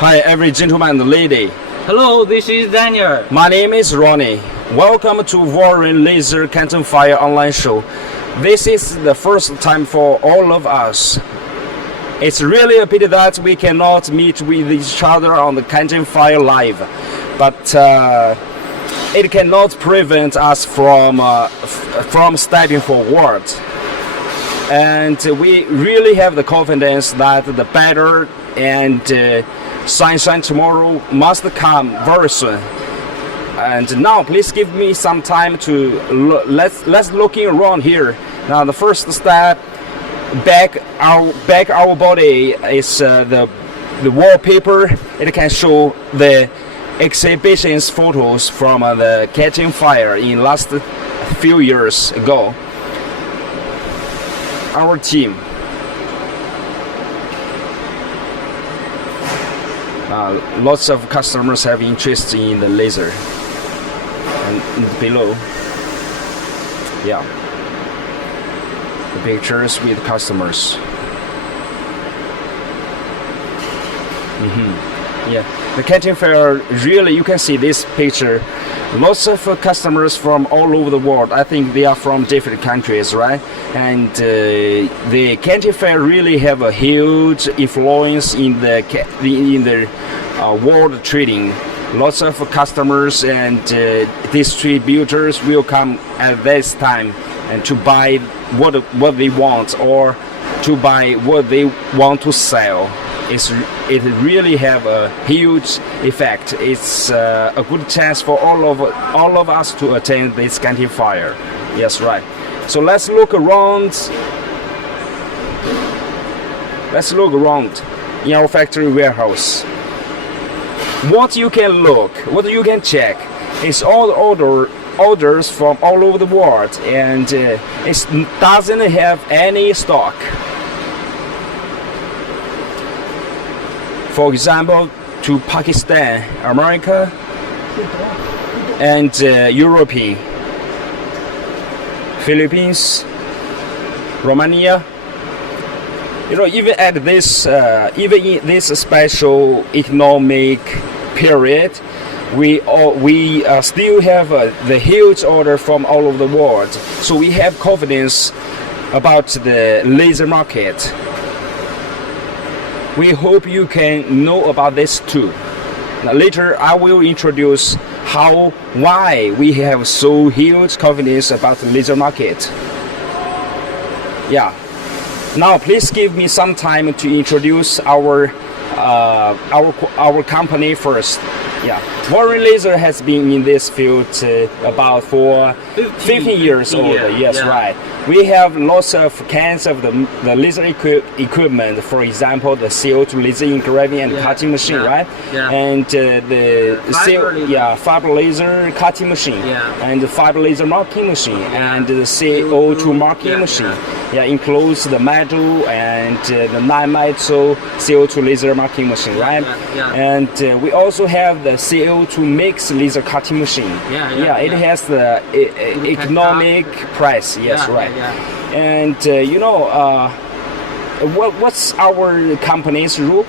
Hi, every gentleman and lady. Hello, this is Daniel. My name is Ronnie. Welcome to Voiern Laser Canton Fire online show. This is the first time for all of us. It's really a pity that we cannot meet with each other on the Canton Fire live, but it cannot prevent us from stepping forward. And we really have the confidence that the better and sunshine tomorrow must come very soon. And now please give me some time to let's looking around here. Now the first step, back our body is the wallpaper. It can show the exhibitions photos from the Canton Fire in last few years ago. Our team. Lots of customers have interest in the laser. And below, yeah, the pictures with customers. Yeah, the Canton Fair, really, you can see this picture. Lots of customers from all over the world. I think they are from different countries, right? And the Canton Fair really have a huge influence in the world trading. Lots of customers and distributors will come at this time and to buy what they want or to buy what they want to sell. It really have a huge effect. It's a good chance for all of us to attend this Canton Fire. Yes, right. So let's look around. Let's look around in our factory warehouse. What you can check is all the orders from all over the world, and it doesn't have any stock. For example, to Pakistan, America, and Europe, Philippines, Romania. You know, even at this, even in this special economic period, we still have the huge order from all over the world. So we have confidence about the laser market. We hope you can know about this too. Now, later I will introduce why we have so huge confidence about the laser market. Yeah. Now please give me some time to introduce our company first. Yeah, Voiern Laser has been in this field about for 15 years old. Yes, yeah. Right. We have lots of kinds of the laser equipment. For example, the CO2 laser engraving and cutting machine, right? Yeah. And the fiber laser cutting machine, and the fiber laser marking machine, and the CO2 marking machine. Yeah, includes the metal and the non-metal CO2 laser marking machine, right? And we also have the CO2 mix laser cutting machine. It has the economic price. Yes, right. And what's our company's rule?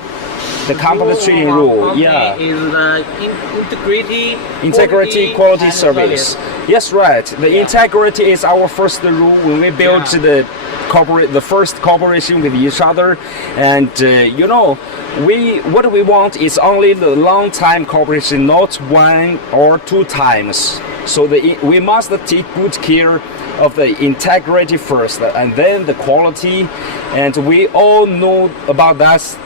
The company trading rule, is integrity, quality, service. Yes, right. The integrity is our first rule when we built the first cooperation with each other, and what we want is only the long time cooperation, not one or two times. So we must take good care of the integrity first, and then the quality, and we all know about that.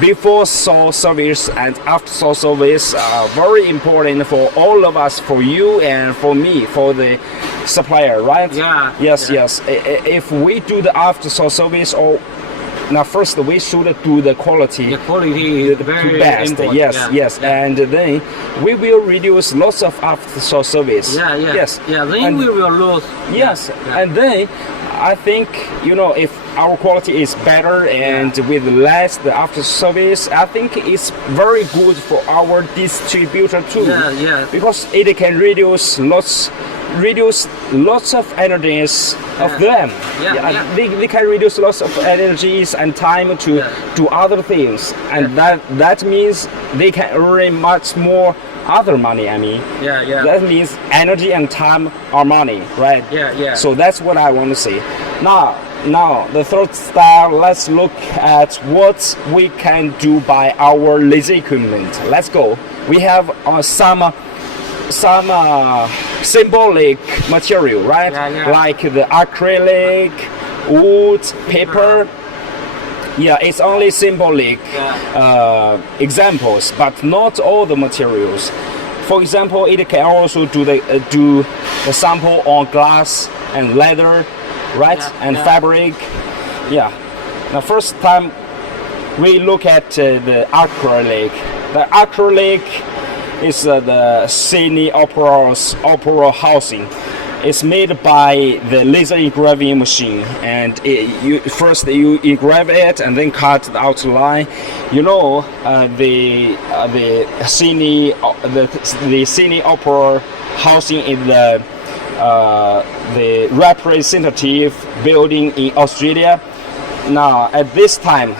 Before sale service and after sale service are very important for all of us, for you and for me, for the supplier, right? Yes. If we do the after sale service, now first we should do the quality. The quality is very best. Important. Yes. And then we will reduce lots of after sale service. Yes. Then we will lose. Yes. And then I think, if our quality is better and with less the after service, I think it's very good for our distributor too. Because it can reduce lots reduce lots of energies of them. They can reduce lots of energies and time to do other things, and that means they can earn much more other money. I mean, that means energy and time are money, right? So that's what I want to say. Now the third style, let's look at what we can do by our laser equipment. Let's go. We have some symbolic material, right? Like the acrylic, wood, paper. It's only symbolic examples, but not all the materials. For example, it can also do the sample on glass and leather, right? And fabric. The first time we look at the acrylic. The acrylic is the Sydney Opera housing. It's made by the laser engraving machine, and first you engrave it and then cut the outline. You know, the Sydney Opera housing is the representative building in Australia. Now, at this time,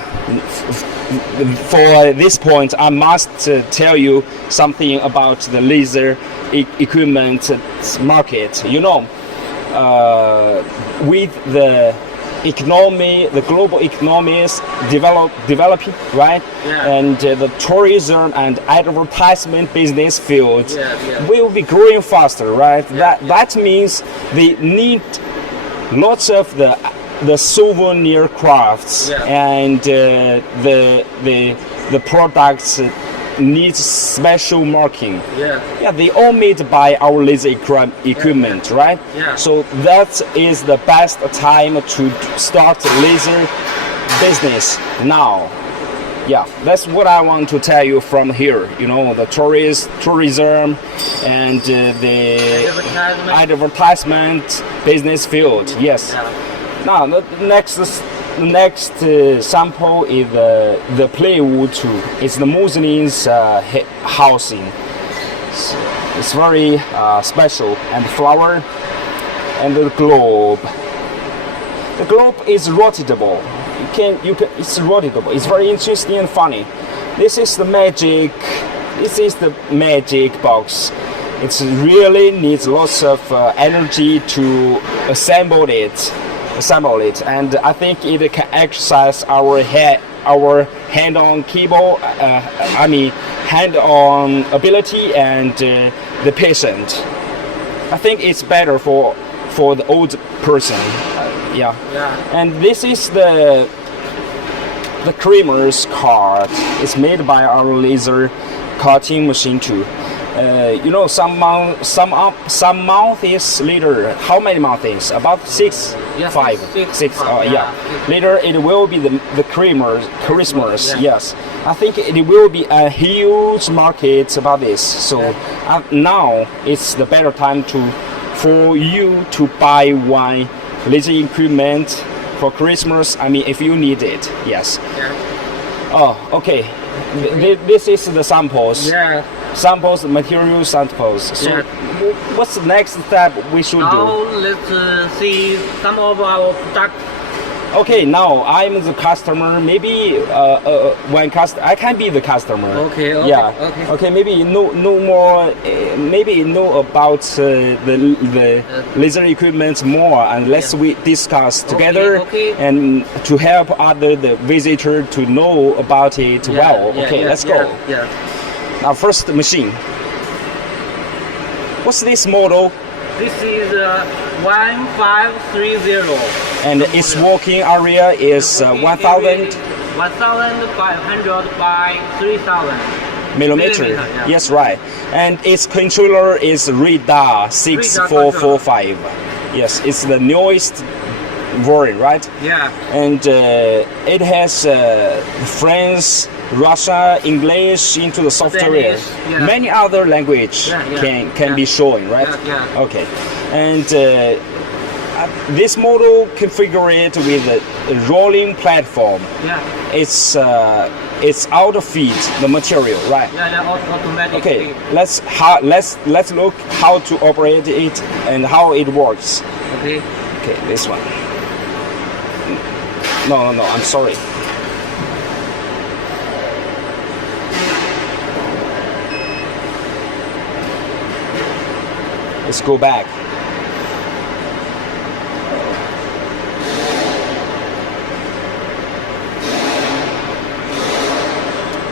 for this point, I must tell you something about the laser equipment market. You know, with the economy, the global economy is developing, right? And the tourism and advertisement business field will be growing faster, right? That means they need lots of the souvenir crafts, and the products needs special marking. They all made by our laser equipment, right? So that is the best time to start laser business now. That's what I want to tell you from here. You know, the tourism and the advertisement business field. Yes. Now the next sample is the plywood too. It's the muslin's housing. It's very special, and the flower and the globe. The globe is rotatable. It's rotatable. It's very interesting and funny. This is the magic box. It really needs lots of energy to assemble it, and I think it can exercise our hand-on keyboard. Hand-on ability and the patient. I think it's better for the old person. And this is the creamer's card. It's made by our laser cutting machine too. You know, some months later, how many months? About 6, 5, 6. Later it will be the Christmas. Yes, I think it will be a huge market about this. So now it's the better time for you to buy one laser equipment for Christmas. I mean, if you need it. Yes. Okay. This is the samples. Samples, material samples. So what's the next step we should do? Now let's see some of our products. Okay, now I'm the customer. Maybe I can be the customer. Okay. Maybe know more. Maybe know about the laser equipment more, and we discuss together and to help the visitor to know about it well. Let's go. Now, first machine. What's this model? This is 1530. And its working area is 1,500 by 3,000 millimeter. Yes, right. And its controller is Radar 6445. Yes, it's the newest Voiern, right? And it has French, Russia, English into the software. Many other language can be shown, right? Okay. And this model configured with a rolling platform. It's it's auto feed the material, right? Automatic. Okay, let's look how to operate it and how it works. Okay. Okay, this one. No, I'm sorry. Let's go back.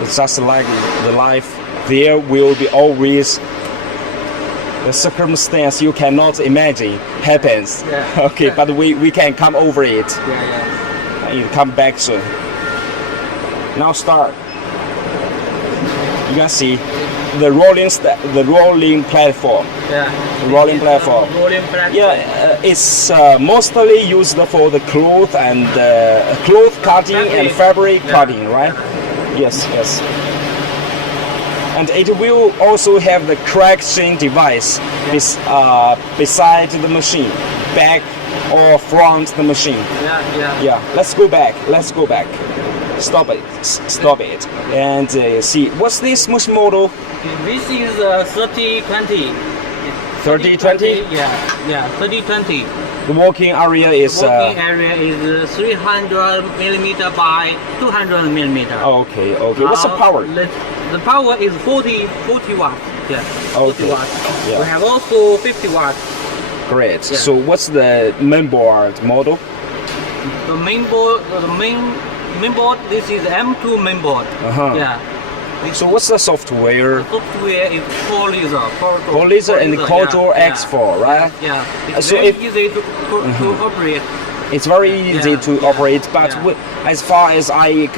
It's just like the life. There will be always the circumstance you cannot imagine happens. Yeah. Okay, but we can come over it. Yeah. And come back soon. Now start. You can see the rolling platform. Yeah. Rolling platform. Rolling platform. Yeah, it's mostly used for the cloth and cloth cutting and fabric cutting, right? Yes. And it will also have the correction device beside the machine, back or front the machine. Yeah. Let's go back. Stop it. And see, what's this machine model? This is 3020. 3020? Yeah, 3020. The working area is. Working area is 300 millimeter by 200 millimeter. Okay. What's the power? The power is 40 watts. Yeah. 40 watts. Yeah. We have also 50 watts. Great. Yeah. So what's the mainboard model? The mainboard. This is M2 mainboard. Yeah. So what's the software? The software is Pollizer and Control X4, right? Yeah. It's So very if- easy to operate. It's very easy to operate, but as far as I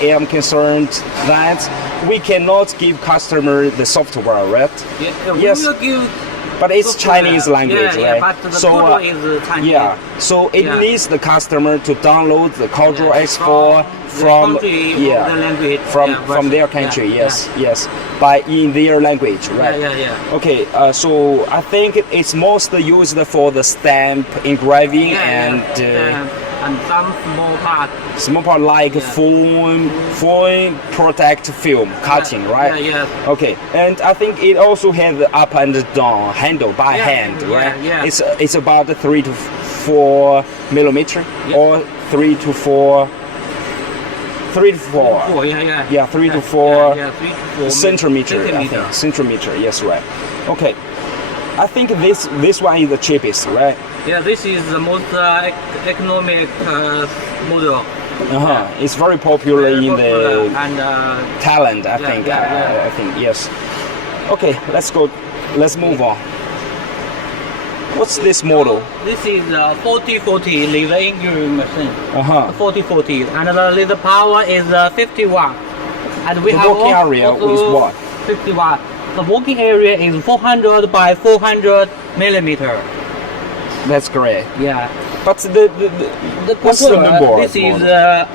am concerned, that we cannot give customer the software, right? Yes. We will give But it's software. Chinese language, right? But the So control is Chinese. yeah, so it needs the customer to download the Control X4 from the language. from their country. Yes, by in their language, right? Yeah. Okay, so I think it's mostly used for the stamp engraving and some small part. like foil protect film cutting, right? Yeah. Okay, and I think it also has the up and down handle by hand, right? Yeah. It's about 3 to 4 millimeter or 3 to 4. 3 to 4. 4, yeah. Yeah, 3 to 4 3 to 4 centimeter. I think. Centimeter, yes, right. Okay. I think this one is the cheapest, right? Yeah, this is the most economic model. It's very popular in the and Thailand, I think. I think yes. Okay, let's move on. What's this model? This is 4040 laser engraving machine. 4040, and the laser power is 50 watt. And we The have working area also is what? 50 watt. The working area is 400 by 400 millimeter. That's great. Yeah. But The what's the controller, mainboard this is model?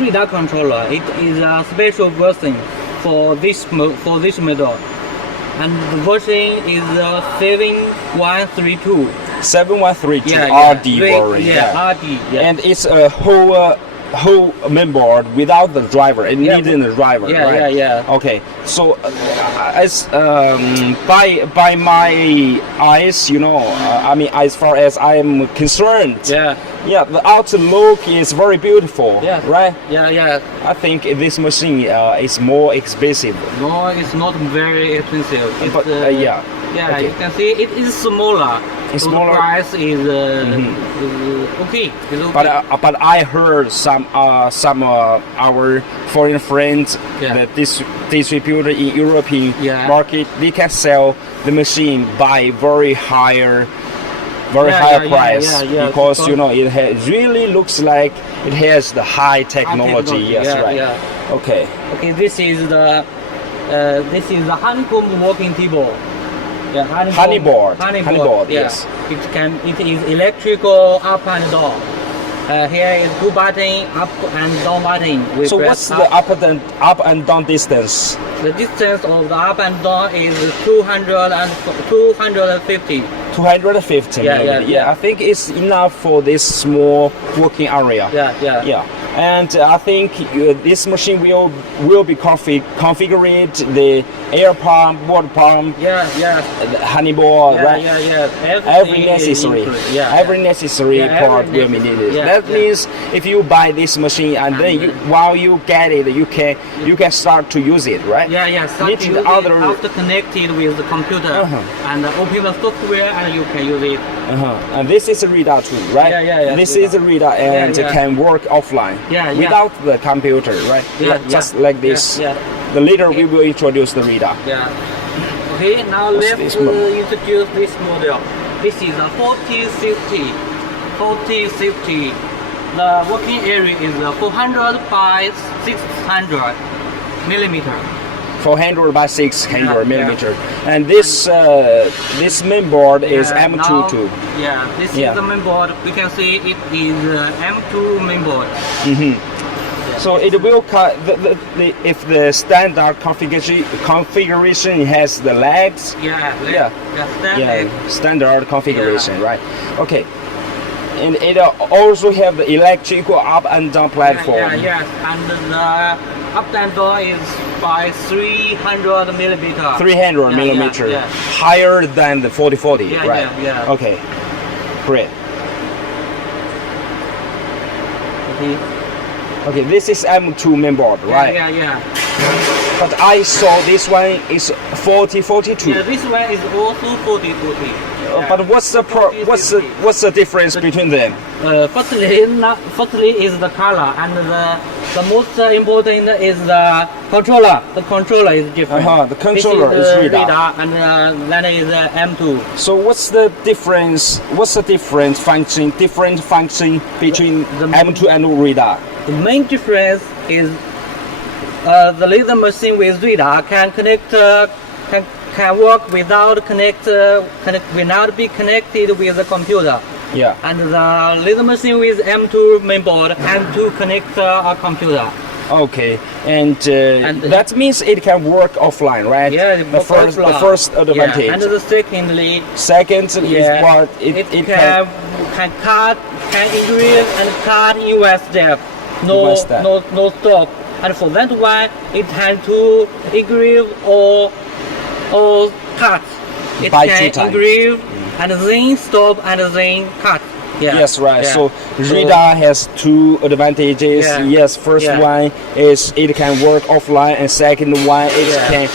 radar controller. It is a special version for this model, and the version is 7132. 7132 Yeah. RD Voiern. Yeah, RD. Yeah. And it's a whole mainboard without the driver. It needs a driver, right? Yeah. Okay, so as by my eyes, I mean, as far as I am concerned, the outlook is very beautiful, right? Yeah. I think this machine is more expensive. No, it's not very expensive. It's, But okay. You can see it is smaller. It's so smaller. The price is okay. It's okay. But I heard some our foreign friends that this distributor in European market, they can sell the machine by very high price because really looks like it has the high technology. Okay. This is the honeycomb working table. Honeyboard. Yes. It is electrical up and down. Here is 2 button, up and down button. So what's the up and down distance? The distance of the up and down is 250. 250 millimeter. Yeah, I think it's enough for this small working area. Yeah. And I think this machine will be configured the air pump, water pump, honey ball, right? Every necessary, every necessary part will be needed. That means if you buy this machine and then while you get it, you can start to use it, right? Start to use it after connected with the computer and open the software and you can use it. And this is a reader too, right? This is a reader and can work offline without the computer, right? Just like this. The later we will introduce the reader. Okay, now let's introduce this model. This is a 4050. The working area is 400 by 600 millimeter. 400 by 600 millimeter, and this mainboard is M22. This is the mainboard. We can see it is M2 mainboard. So it will cut if the standard configuration has the legs. Standard configuration, right? Okay. And it also have the electrical up and down platform. And the up and down is by 300 millimeter. 300 millimeter, higher than the 4040, right? Okay, great. Okay, this is M2 mainboard, right? But I saw this one is 4042. This one is also 4040. But what's the difference between them? Firstly is the color, and the most important is the controller. The controller is different. The controller is radar, and then is M2. So what's the difference? What's the different function between the M2 and radar? The main difference is the laser machine with radar can connect. Can work without be connected with the computer. And the laser machine with M2 mainboard has to connect a computer. Okay, and that means it can work offline, right? The first advantage. And the second is what it can cut, can engrave and cut US step. No stop. And for that one, it has to engrave or cut. It can engrave and then stop and then cut. Yes, right. So radar has two advantages. First one is it can work offline, and second one is can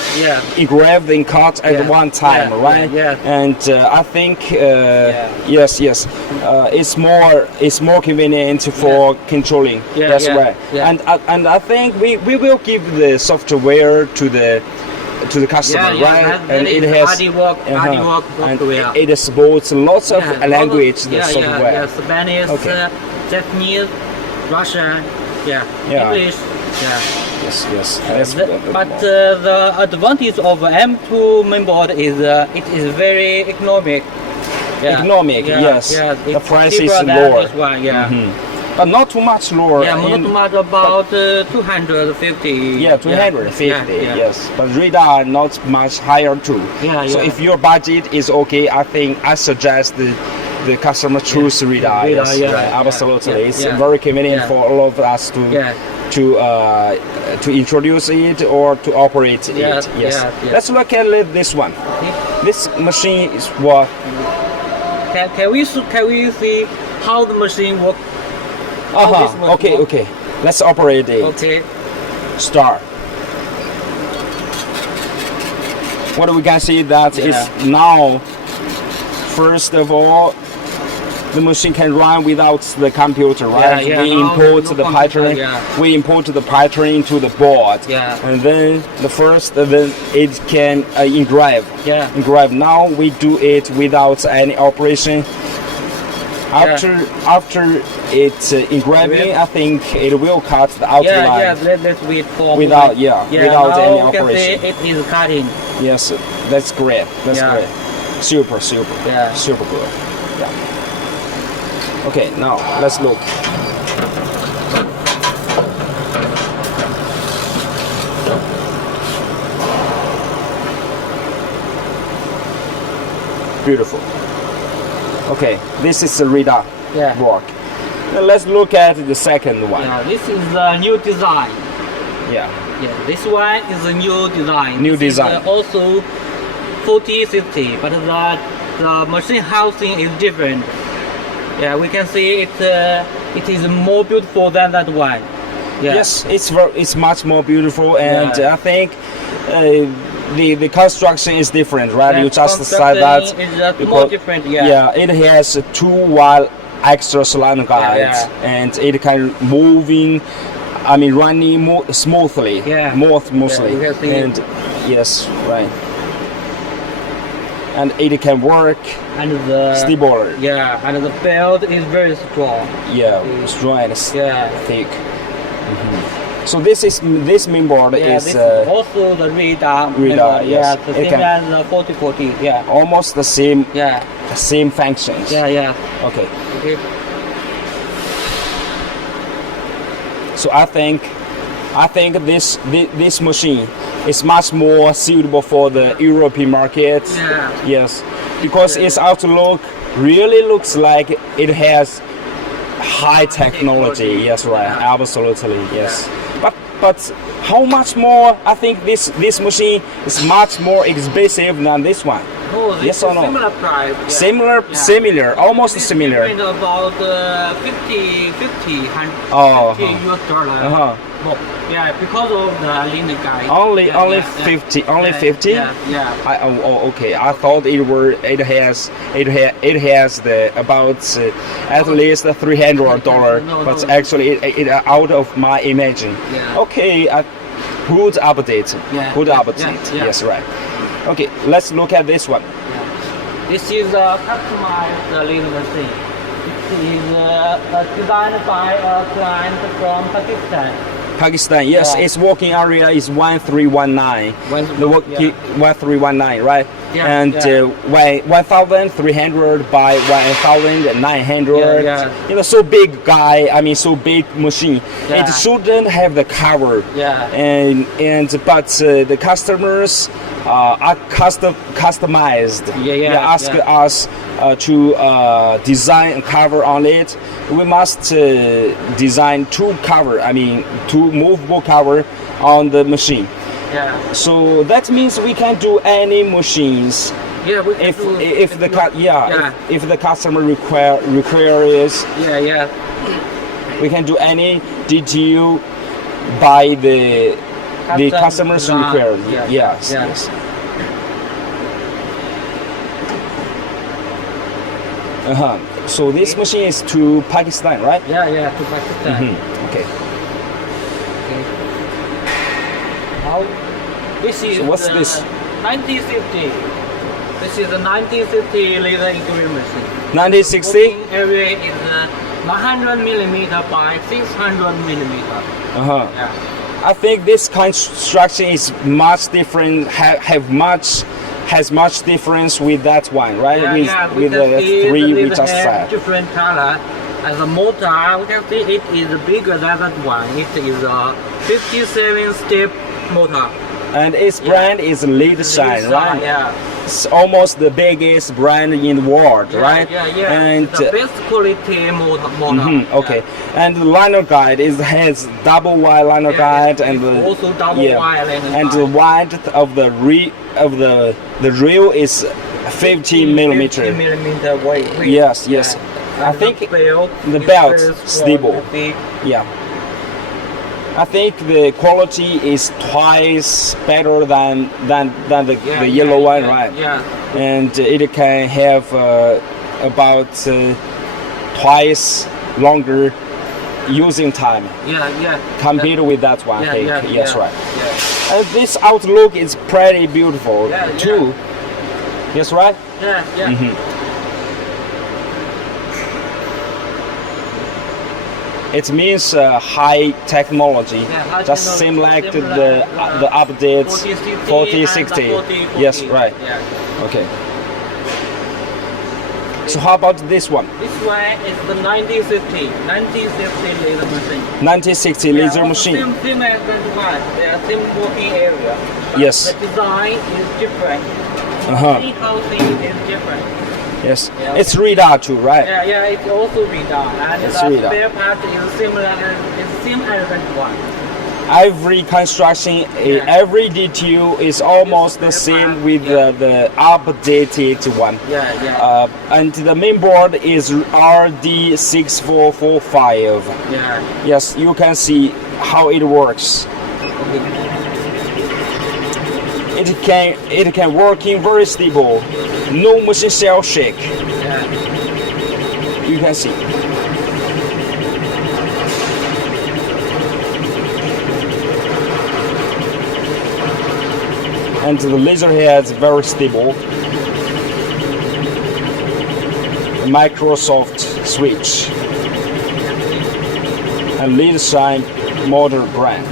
engrave and cut at one time, right? And I think it's more convenient for controlling. That's right. And I think we will give the software to the customer, right? And it has hard work software. And it supports lots of language software. Spanish, Japanese, Russian, English. But the advantage of M2 mainboard is it is very economic. The price is lower. But not too much lower. Not too much, about 250. 250. Yes. But radar not much higher too. So if your budget is okay, I suggest the customer choose radar. Absolutely. It's very convenient for all of us to introduce it or to operate it. Let's look at this one. This machine is what? Can we see how the machine works? Okay. Let's operate it. Start. What we can see that is now, first of all, the machine can run without the computer, right? We import the pattern. We import the pattern into the board, and then it can engrave. Engrave. Now we do it without any operation. After it's engraving, I think it will cut the outline. Let's wait for without any operation. It is cutting. Yes, that's great. That's great. Super good. Okay, now let's look. Beautiful. Okay, this is the radar Yeah. work. Now let's look at the second one. Yeah, this is the new design. Yeah. Yeah, this one is a new design. New This design. Is, also 4060, but the machine housing is different. Yeah, we can see it is more beautiful than that one. Yeah. Yes, it's much more beautiful, and Yeah. I think the construction is different, right? Yeah, You just said that. construction is just more different. Yeah. Yeah, it has 2 wide extra cylinder guides, yeah. and it can running more smoothly. Yeah. More smoothly. Yeah, you can see and yes, right. And it can work And the stable. yeah, and the belt is very strong. Yeah, strong and Yeah. thick. So this mainboard Yeah, is this is also the radar. radar, mainboard. yes. Yeah, the It same can- as the 4040. Yeah. almost the same Yeah. functions. Yeah. Yeah. Okay. Okay. So I think this machine is much more suitable for the European market. Yeah. Yes, because its outlook really looks like it has high technology. Yes, right. Absolutely. Yes. But how much more? I think this machine is much more expensive than this one. Oh, this Yes is or no? similar price. Yeah. Similar, almost It's similar. different about 50 Oh, US dollar. Uh-huh. Well, yeah, because of the linear guide. Only Yeah, only yeah, 50, only yeah, 50. Yeah. Okay. I thought it has the about at least $300, No, but no. actually it out of my imagine. Yeah. Okay, good update. Yeah, Good yeah, update. yeah. Yes, right. Okay, let's look at this one. This is a customized laser machine. It is designed by a client from Pakistan. Pakistan. Yes, Yeah. its working area is 1319. The work Yeah. 1319, right? Yeah, And yeah. 1,300 by 1,900. Yeah, yeah. You know, so big guy. So big machine. Yeah. It shouldn't have the cover. Yeah. But the customers are customized. Yeah, yeah, They ask yeah. us to design a cover on it. We must design two movable cover on the machine. Yeah. So that means we can do any machines Yeah, we can if do, if the yeah. if the customer requires, Yeah. we can do any detail by the customer's design. requirement. Yeah. Yes. Yeah. Yes. So this machine is to Pakistan, right? Yeah, to Pakistan. Okay. Now, this is So what's the this? 1950. This is the 1950 laser engraving machine. 1960. Working area is 900 millimeter by 600 millimeter. Yeah. I think this construction is much different. Has much difference with that one, right? We with can the see three the we laser just has said. different color. As a motor, we can see it is bigger than that one. It is a 57-step motor. And its brand is Lead Shine, right? Yeah. It's almost the biggest brand in the world, right? Yeah. And the best quality motor. okay. And the liner guide has double wide liner guide, and it's also double wide liner and the guide. width of the reel is 15 millimeter. 50 millimeter weight. Yes. I And think the belt belt is stable. quality. Yeah. I think the quality is twice better than the yellow one, right? Yeah. And it can have about twice longer using time Yeah. compared with that one. I think. Yes, right. Yeah. And this outlook is pretty beautiful Yeah. too. Yes, right? Yeah. It means high technology, high just technology, same like similar, the updates 4060 4060. and the 4040. Yes, right. Yeah. Okay. So how about this one? This one is the 1960 laser machine. 1960 laser machine. Same as that one. They are same working area. But Yes. The design is different. The housing is different. Yes, Yeah. it's radar too, right? Yeah, it's also redone, and It's the redone. spare part is similar as same as that one. Every construction, every detail is almost the same with the updated one. Yeah. And the main board is RD6445. Yeah. Yes, you can see how it works. It can working very stable, no machine shell shake. Yeah. You can see. And the laser head is very stable. Microsoft switch and lead shine motor brand.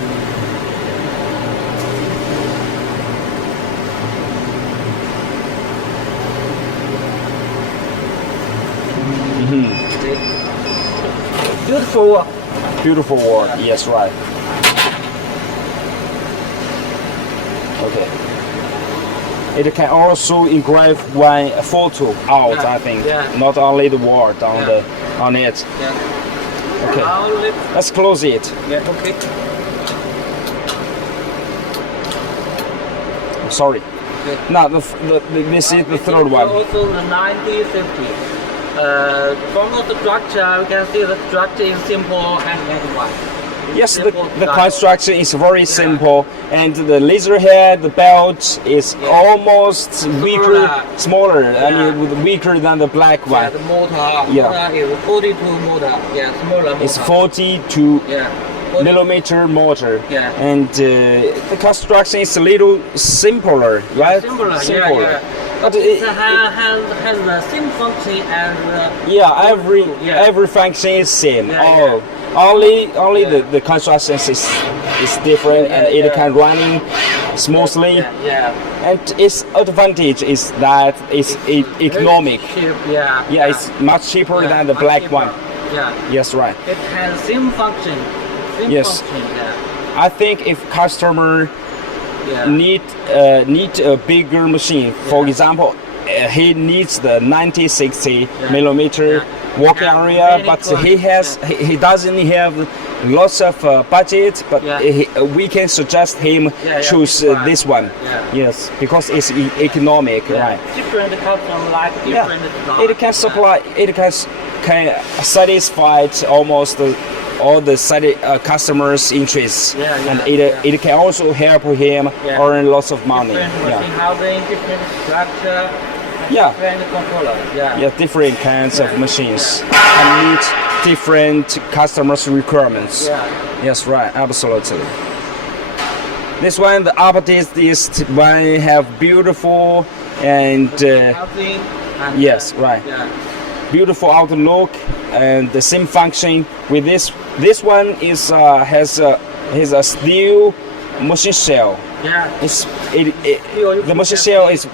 Beautiful work. Beautiful work. Yes, right. Okay. It can also engrave one photo out. Yeah, I think yeah. not only the word on on it. Yeah. Okay. Now Let's close it. yeah, okay. Sorry. Okay. Now this is the third one. Also the 9050. From the structure, we can see the structure is simple and one. Yes, the Simple design. construction is very simple, and the laser head, the belt is almost smaller. I mean, weaker than the black Yeah, one. the motor is 42 motor. Yeah, smaller motor. It's 42 Yeah. 40 millimeter motor, Yeah. and the construction is a little simpler, right? Simpler. Yeah. But It has the same function as every function is same. Yeah, Only the construction is different, and it can running smoothly. Yeah. And its advantage is that it's economic. Cheap, Yeah, it's much cheaper than the much black cheaper. one. Yeah. Yes, right. It has same function. Same Yes. function. Yeah. I think if customer Yeah. need a bigger machine, for example, he needs the 90-60 millimeter working area, Many but clones, he doesn't have lots of budget, but we can suggest him choose this one. Yeah. Yes, because it's economic, right? Different customer like different design. It can supply, it can satisfy almost all the customers' interests, Yeah, and yeah. it can also help him earn lots of money. Different machine housing, different structure, Yeah. different controller. Yeah, different kinds of machines and meet different customers' requirements. Yeah. Yes, right, absolutely. This one, the updated one, have beautiful and Housing and yes, right. Yeah. beautiful outlook and the same function with this. This one is has a steel machine shell. Yeah. The machine shell is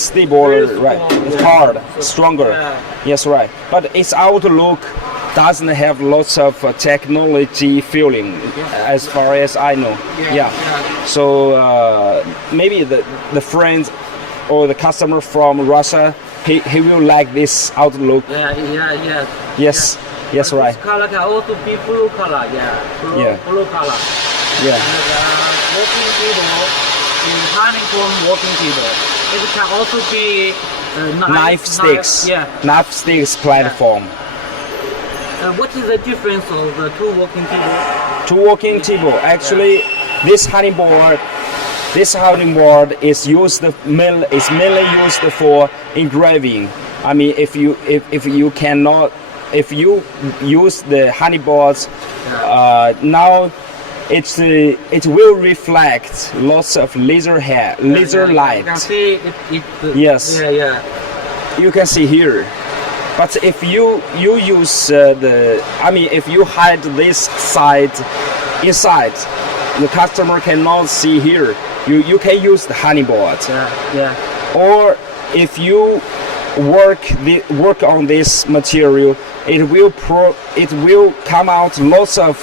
stable, right? It's hard, stronger. Yeah. Yes, right. But its outlook doesn't have lots of technology feeling, as far as I know. Yeah. So maybe the friend or the customer from Russia, he will like this outlook. Yeah. Yes, right. This color can also be blue color. Blue color. Yeah. And working table is honeycomb working table. It can also be Knife sticks. Knife sticks platform. What is the difference of the two working tables? Two working table. Actually, this honey board is mainly used for engraving. I mean, if you use the honey boards, now it will reflect lots of laser light. You can see it. Yes. Yeah. You can see here. But if you use if you hide this side inside, the customer cannot see here. You can use the honey board. Yeah. Or if you work on this material, it will come out lots of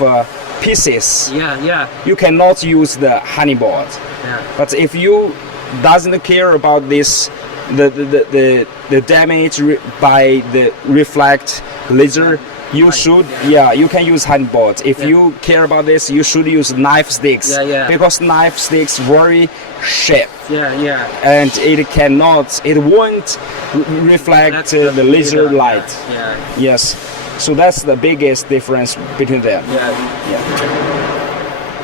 pieces. Yeah. You cannot use the honey board. Yeah. But if you doesn't care about this, the damage by the reflect laser, you should you can use hand boards. If you care about this, you should use knife sticks, because knife sticks very sharp, and it won't reflect the laser light. Yes, so that's the biggest difference between them.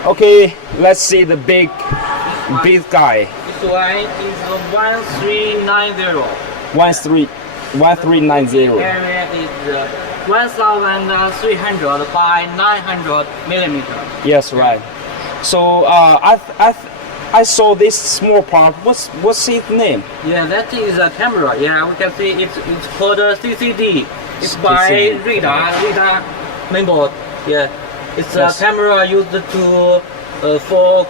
Okay, let's see the big guy. This one is 1390. 1390. Area is 1300 by 900 millimeter. Yes, right. So I saw this small part. What's its name? Yeah, that is a camera. Yeah, we can see it's called a CCD. It's by radar mainboard. Yeah, it's a camera used to for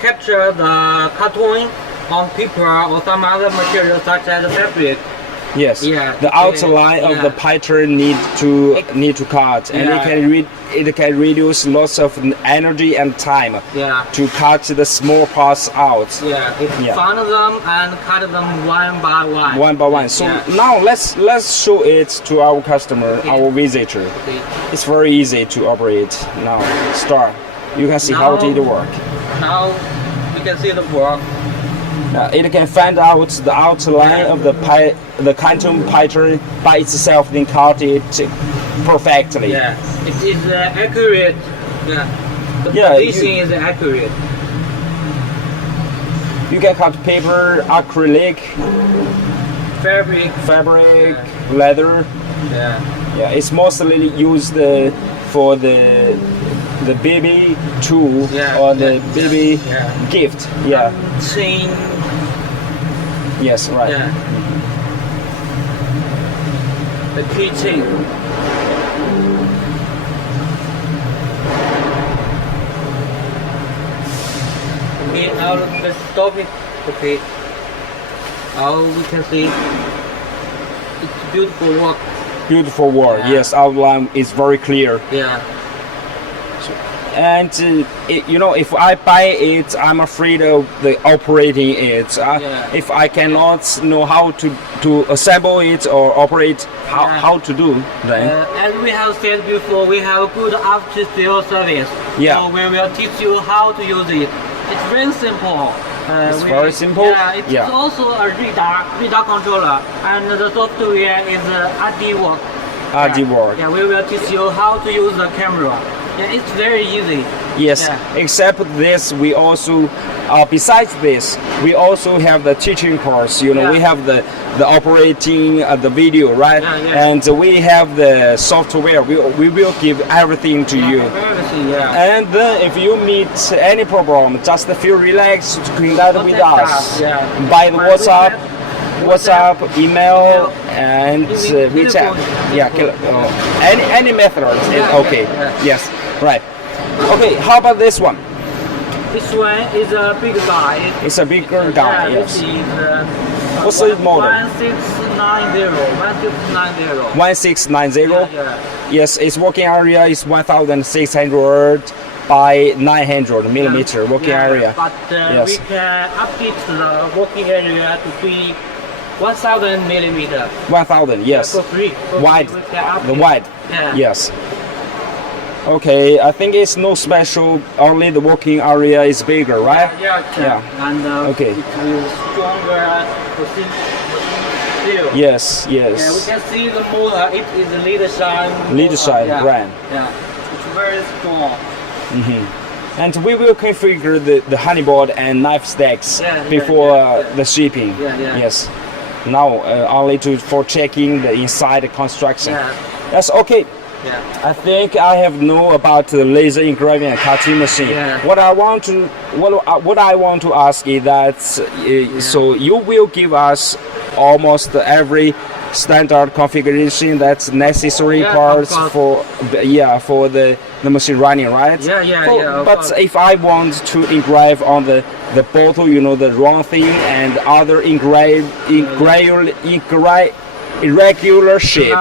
capture the cartoon on paper or some other material such as fabric. Yes. The outline of the pattern need to cut, and it can reduce lots of energy and time to cut the small parts out. Find them and cut them one by one. One by one. So now let's show it to our customer, our visitor. It's very easy to operate. Now start. You can see how it works. Now we can see the work. It can find out the outline of the Canton pattern by itself, then cut it perfectly. It is accurate. The position is accurate. You can cut paper, acrylic, fabric, leather. It's mostly used for the baby tool or the baby gift. Chain. Yes, right. The keychain. Okay, now let's stop it. Okay. Now we can see it's beautiful work. Beautiful work. Yes, outline is very clear. And if I buy it, I'm afraid of the operating it. If I cannot know how to assemble it or operate, how to do then. As we have said before, we have good after sales service. So we will teach you how to use it. It's very simple. It's very simple. It's also a radar controller, and the software is RD work. RD work. We will teach you how to use the camera. It's very easy. Yes, except this, we also, besides this, we also have the teaching course. We have the operating the video, right? And we have the software. We will give everything to you. And then if you meet any problem, just feel relaxed to contact with us by the WhatsApp, email, and WeChat. Any method is okay. Yes, right. Okay, how about this one? This one is a big guy. It's a bigger guy. Yes. This is what's the model? 1690. 1690. Yes, its working area is 1600 by 900 millimeter working area. But we can update the working area to be 1000 millimeter. 1000, yes. For free. Wide. The wide. Yes. Okay, I think it's no special. Only the working area is bigger, right? And okay. It is stronger steel. Yes. We can see the motor. It is a leadership brand. It's very strong. And we will configure the honey board and knife stacks before the shipping. Yes. Now only for checking the inside construction. That's okay. I think I have know about the laser engraving and cutting machine. What I want to ask is that so you will give us almost every standard configuration that's necessary parts for the machine running, right? But if I want to engrave on the bottle, the wrong thing, and other irregular shape.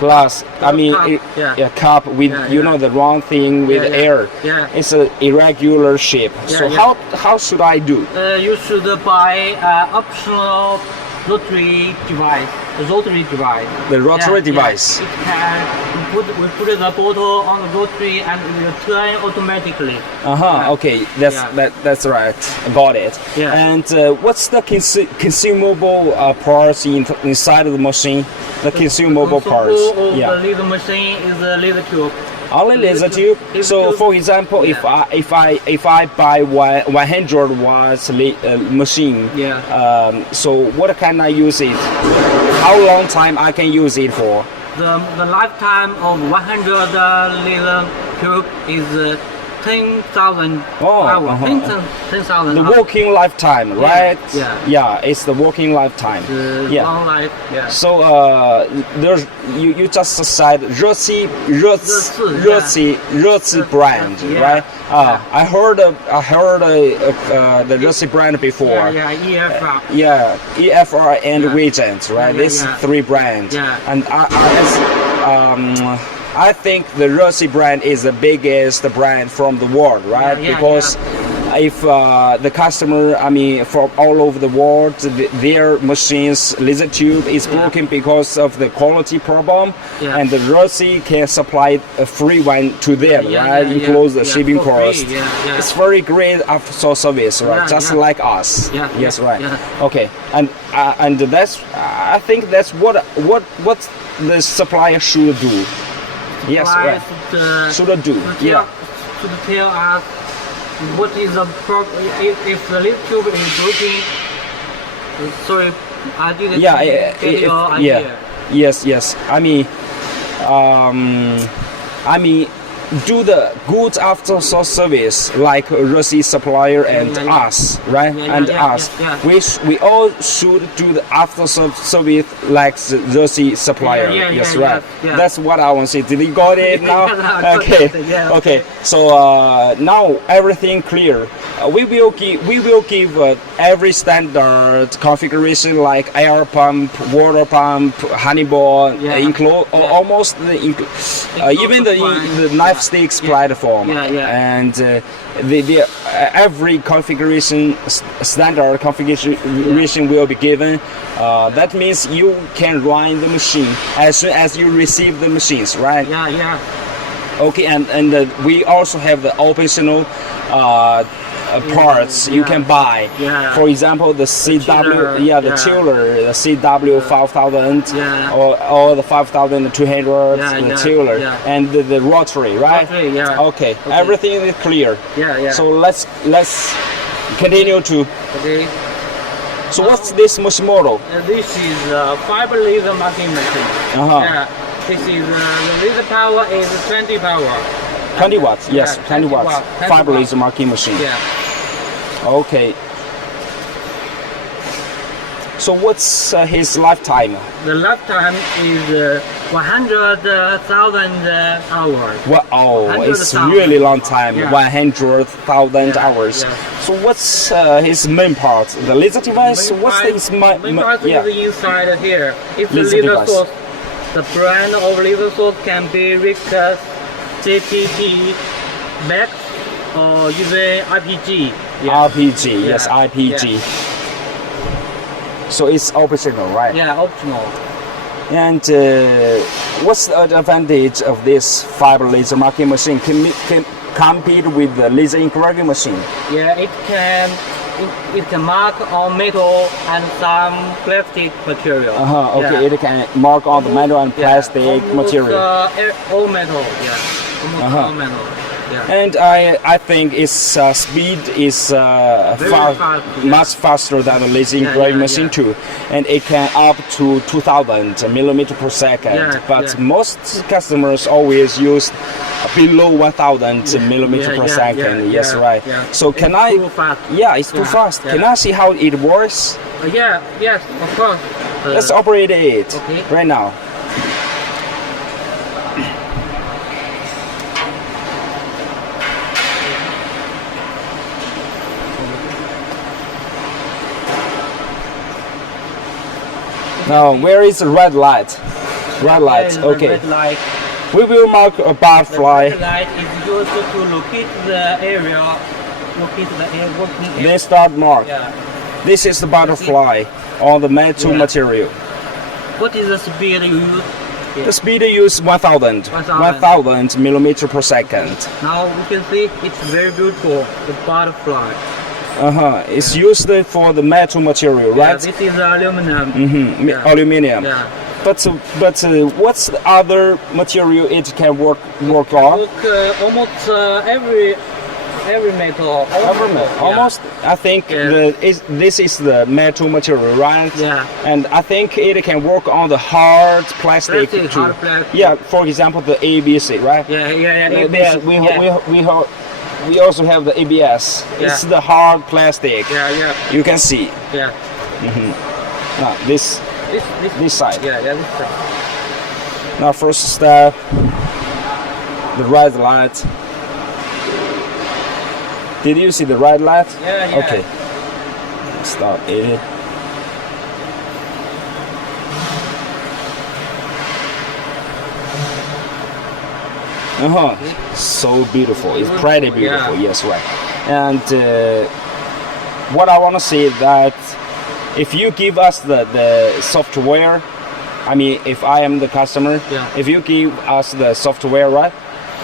Glass. I mean, cup, a cup with you know the round thing with air. Yeah. It's an irregular shape. So how should I do? You should buy optional rotary device. The rotary device. It can we put the bottle on the rotary and it will turn automatically. Okay, that's right. Got it. Yeah. And what's the consumable parts inside of the machine? The consumable parts. Of the laser machine is the laser tube. Only laser tube. So, for example, if I buy 100 watts machine, so what can I use it? How long time I can use it for? The lifetime of 100 laser tube is 10,000 hours. 10,000. The working lifetime, right? Yeah. It's the working lifetime. Long life. Yeah. So there's you just said RC brand, right? I heard the RC brand before. EFR. EFR and Voiern, right? These three brands. And I think the RC brand is the biggest brand from the world, right? Because if the customer, I mean, from all over the world, their machines laser tube is broken because of the quality problem, and the RC can supply a free one to them, right? Includes the shipping cost. It's very great after service, right? Just like us. Yes, right. Okay, and that's I think that's what the supplier should do. Yes, right. Should do. Should tell us what is the problem if the laser tube is broken. Sorry, I didn't get your idea. Yes. I mean, do the good after service like RC supplier and us, right? Us. We all should do the after service like the RC supplier. Yes, right. That's what I want to say. Did you got it now? Okay. So now everything clear. We will give every standard configuration like air pump, water pump, honeyball, include almost even the knife sticks platform, and the every configuration standard configuration will be given. That means you can run the machine as soon as you receive the machines, right? Okay, and we also have the optional parts you can buy. For example, the CW, the chiller, the CW 5000, or the 5200, the chiller, and the rotary, right? Okay, everything is clear. So let's continue to. So what's this machine model? This is fiber laser marking machine. This is the laser power is 20 power. 20 watts, yes, 20 watts. Fiber laser marking machine. Okay. So what's his lifetime? The lifetime is 100,000 hours. It's really long time. 100,000 hours. So what's his main part? The laser device? What's his main part? Is inside here. It's the laser source. The brand of laser source can be Richter, Ccd, Max, or even IPG. IPG. So it's optional, right? Optional. And what's the advantage of this fiber laser marking machine? Can compete with the laser engraving machine? It can mark on metal and some plastic material. It can mark on the metal and plastic material. All metal. All metal. And I think its speed is much faster than the laser engraving machine too, and it can up to 2000 millimeter per second. But most customers always use below 1000 millimeter per second. Yes, right. So can I? Too fast. It's too fast. Can I see how it works? Yes, of course. Let's operate it right now. Now, where is the red light? Red light, There is okay. The red light. We will mark a butterfly. The red light is used to locate the area, working area. They start mark. Yeah. This is the butterfly on the metal Yeah. material. What is the speed you use? The speed is 1000 millimeter per second. Now we can see it's very beautiful, the butterfly. It's used for the metal material, Yeah, right? this is aluminum. Yeah. Aluminium. Yeah. But what's the other material it can work on? Look, almost every metal. Yeah. Almost, I think Yeah. this is the metal material, right? Yeah. And I think it can work on the hard plastic Plastic, too. hard plastic. Yeah, for example, the ABC, right? Yeah. This, we also have the ABS. It's Yeah. the hard plastic. Yeah. You can see. Yeah. Now this side. Yeah, this side. Now first step, the red light. Did you see the red light? Yeah. Okay. Start it. So beautiful. It's pretty beautiful. Yeah. Yes, right. And what I want to say is that if you give us the software, I mean, if I am the customer, Yeah. if you give us the software, right?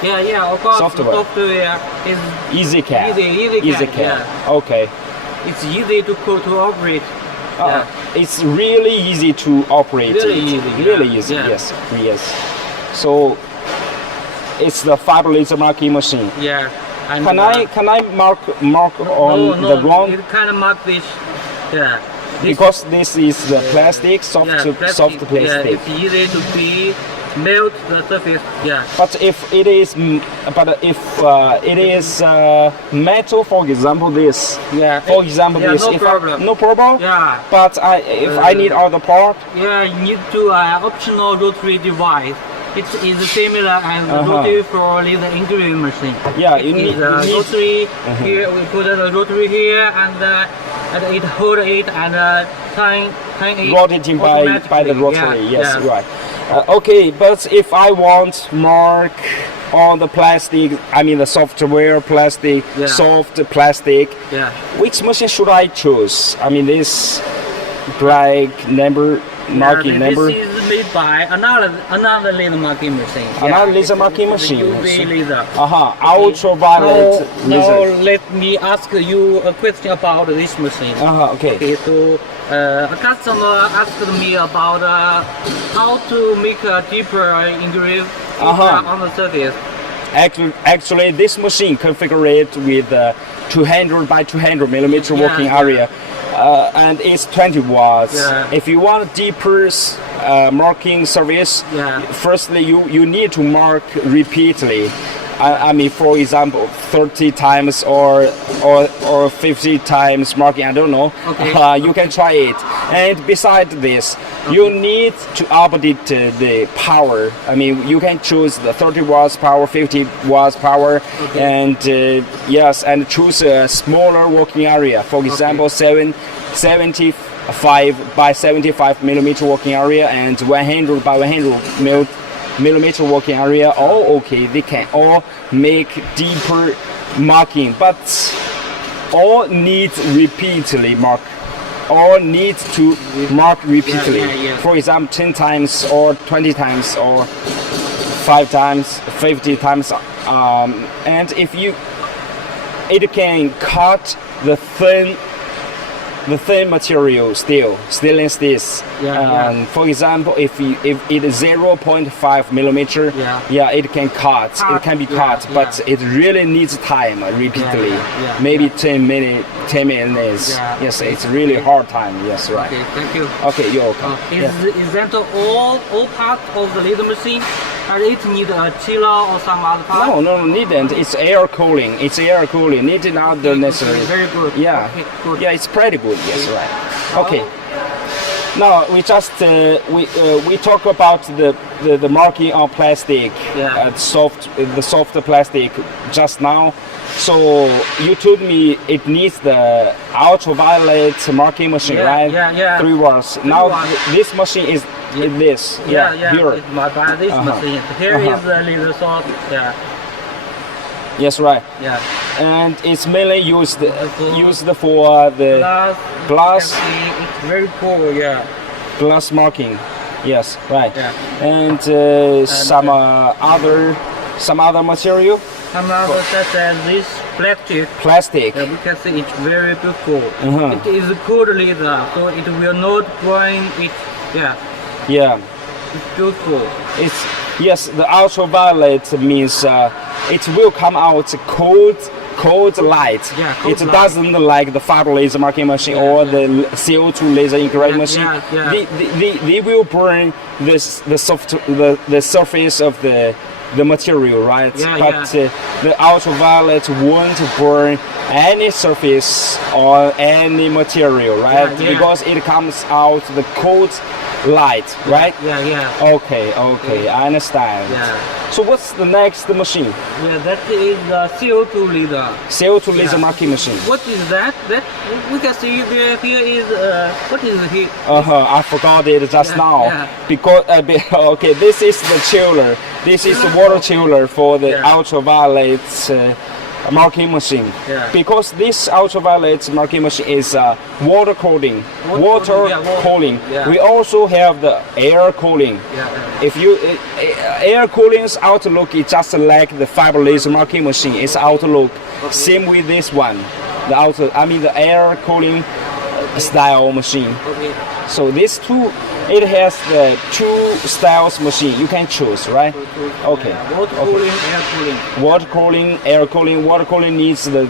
Yeah, of course. Software. The software is EasyCAD. EasyCAD, yeah. Okay. it's easy to operate. Yeah. It's really easy to operate. Really it. easy, Really yeah. easy. Yeah. Yes. So it's the fiber laser marking machine. Yeah. And Can I mark on no, the ground? You kind of mark this. Yeah. Because this is the plastic, soft plastic. plastic. Yeah, it's easy to be melt the surface. Yeah. But if it is metal, for example, this. Yeah. For example, yeah, this. no if problem. No problem. Yeah. But if I need other part. Yeah, you need to optional rotary device. It is similar as the rotary for the engraving machine. Yeah, it you need rotary here. We put the rotary here, and it hold it and turn it rotating by the automatically. rotary. Yeah, Yes, yeah. right. Okay, but if I want mark on the plastic, I mean the software plastic, Yeah. soft plastic, Yeah. which machine should I choose? I mean this black number marking number. This is made by another laser marking machine. Another laser marking machine. UV laser. Ultraviolet Now laser. let me ask you a question about this machine. Okay. Okay, so a customer asked me about how to make a deeper engrave on the surface. Actually, this machine configured with 200 by 200 millimeter Yeah, working yeah. area, and it's 20 watts. Yeah. If you want deeper marking service, Yeah. firstly you need to mark repeatedly. I mean, for example, 30 times or 50 times marking. I don't know. Okay. You can try it. And beside this, you need to update the power. I mean, you can choose the 30 watts power, 50 watts power, and yes, and choose a smaller working area. For example, 75 by 75 millimeter working area and 100 by 100 millimeter working area. All okay, they can all make deeper marking, but all need repeatedly mark. All need to mark repeatedly. Yeah. For example, 10 times or 20 times or 5 times, 50 times. And if it can cut the thin material stainless steel. For example, if it is 0.5 millimeter, it can cut. It can be cut, but it really needs time repeatedly. Maybe 10 minutes. Yes, it's really hard time. Yes, right. Okay, thank you. Okay, you're welcome. Is that all parts of the laser machine? Or it need a chiller or some other part? No, needn't. It's air cooling. Need another necessary. Very good. Yeah. Okay, good. Yeah, it's pretty good. Yes, right. Okay. No, we just we talk about the marking on plastic, Yeah. the soft plastic just now. So you told me it needs the ultraviolet marking machine, Yeah, right? yeah. 3 watts. Now watts. This machine is this. Yeah. Here. It's by this machine. Here is the laser source. Yeah. Yes, right. Yeah. And it's mainly used for the Glass. You can see it's very cool. Yeah. glass marking. Yes, right. Yeah. And some other material. Some other such as this plastic. Plastic. We can see it's very beautiful. Uh-huh. It is cold laser, so it will not burn it. Yeah. Yeah. It's beautiful. It's yes. The ultraviolet means it will come out cold light. Yeah, cold it light. doesn't like the fiber laser marking machine or the CO2 laser engraving machine. Yeah. They will burn the surface of the material, right? Yeah, but the ultraviolet won't burn any surface or any material, right? Yeah. Because it comes out the cold light, right? Yeah. Okay, I understand. Yeah. So what's the next machine? Yeah, that is the CO2 laser. CO2 laser Yeah. marking machine. What is that? That we can see there. Here is what is here? I forgot it just Yeah, now. yeah. Because okay, this is the chiller. This is the water chiller for the Yeah. ultraviolet marking machine. Yeah. Because this ultraviolet marking machine is water cooling. Water cooling, yeah. We also have the air cooling. Yeah. If you air cooling's outlook is just like the fiber laser marking machine. It's outlook same with this one. The air cooling style machine. Okay. So these two, it has the two styles machine. You can choose, right? Okay. Yeah. Water cooling, air cooling. Water cooling, air cooling. Water cooling needs the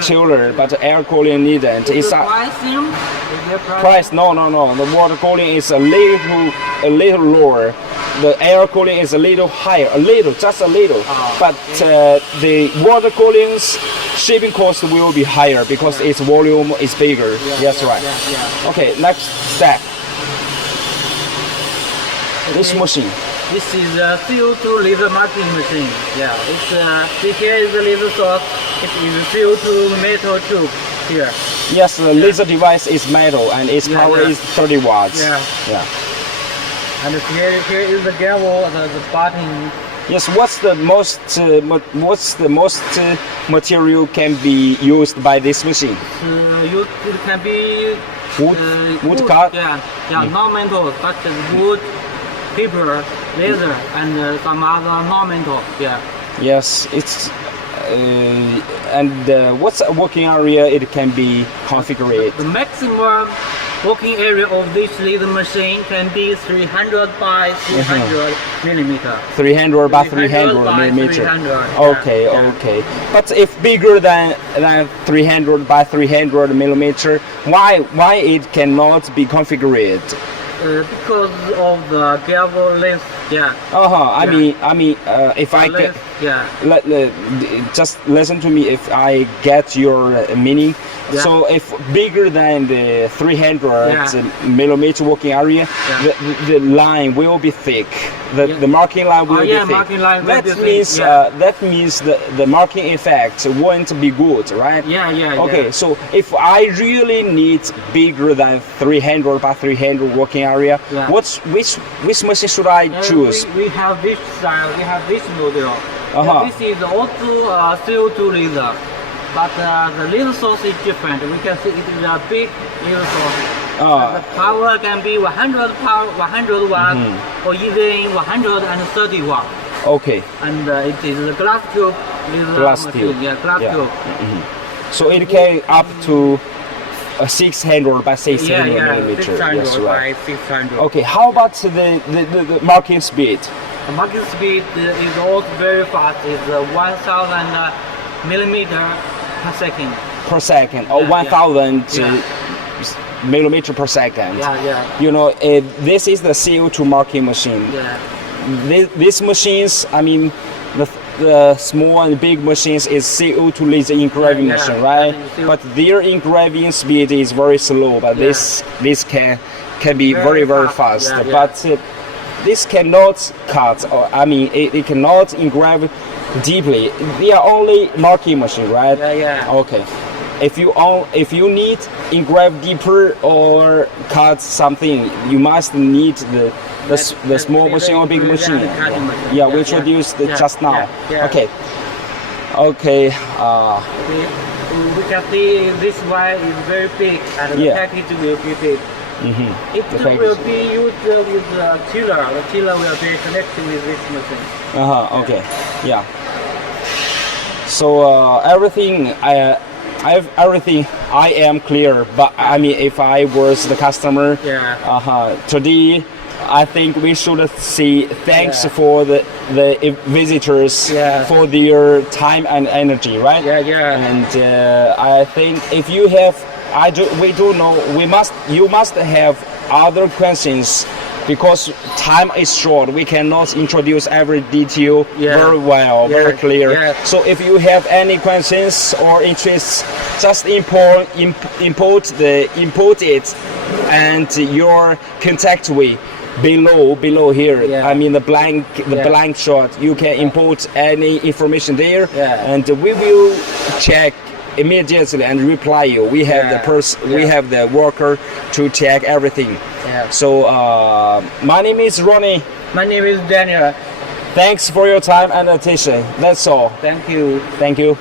chiller, but air cooling needn't. Is It's the a price same? Is there price. No. The water cooling is a little lower. The air cooling is a little higher, just a little. But the water cooling's shipping cost will be higher because its volume is bigger. Yes, right. Yeah. Okay, next step. This machine. This is a CO2 laser marking machine. Yeah, it's here is the laser source. It is a CO2 metal tube here. Yes, the laser device is metal and its power is 30 watts. Yeah. And here is the gavel, the button. Yes, what's the most material can be used by this machine? It can be Wood cut? Yeah, non-metal such as wood, paper, leather, and some other non-metal. Yeah. Yes, it's what's a working area it can be configured? The maximum working area of this laser machine can be 300 by 300 millimeter. 300 by 300 millimeter. 300, Okay. But if bigger than 300 by 300 millimeter, why it cannot be configured? Because of the gavel length. Yeah. I mean, if I can. Yeah. Just listen to me if I get your meaning. Yeah. So if bigger than the 300 millimeter working area, the line will be thick. The marking line will be thick. Marking line will that be means thick. that means the marking effect won't be good, right? Yeah. Okay, so if I really need bigger than 300 by 300 working area, which machine should I choose? We have this style. We have this model. This is also CO2 laser, but the laser source is different. We can see it is a big laser source. The power can be 100 watts or even 130 watts. Okay. And it is a glass tube laser machine. Tube. Yeah, glass tube. So it can up to 600 by 600 millimeter. 600 Yes, right. by 600. Okay, how about the marking speed? The marking speed is also very fast. It's 1,000 millimeter per second. Per second, or 1,000 millimeter per second. Yeah. You know, this is the CO2 marking machine. Yeah. These machines, I mean, the small and big machines is CO2 laser engraving Yeah, machine, right? CO2. But their engraving speed is very slow. But this can be very fast. Yeah, yeah. But this cannot cut, or I mean, it cannot engrave deeply. They are only marking machine, right? Yeah, yeah. Okay. If you need engrave deeper or cut something, you must need the small machine or big machine. Yeah, we introduced just now. Yeah. Okay. Okay. We can see this wire is very big and the Yeah. package will be big. It The package. will be used with the tiller. The tiller will be connected with this machine. Okay. Yeah. So everything everything I am clear. But I mean, if I was the customer, today, I think we should say thanks for the visitors for their time and energy, right? And I think if you have, you must have other questions, because time is short. We cannot introduce every detail very well, very clear. So if you have any questions or interests, just import it, and your contact way below here. I mean the blank shot. You can import any information there, and we will check immediately and reply you. We have we have the worker to check everything. So my name is Ronnie. My name is Daniel. Thanks for your time and attention. That's all. Thank you. Thank you.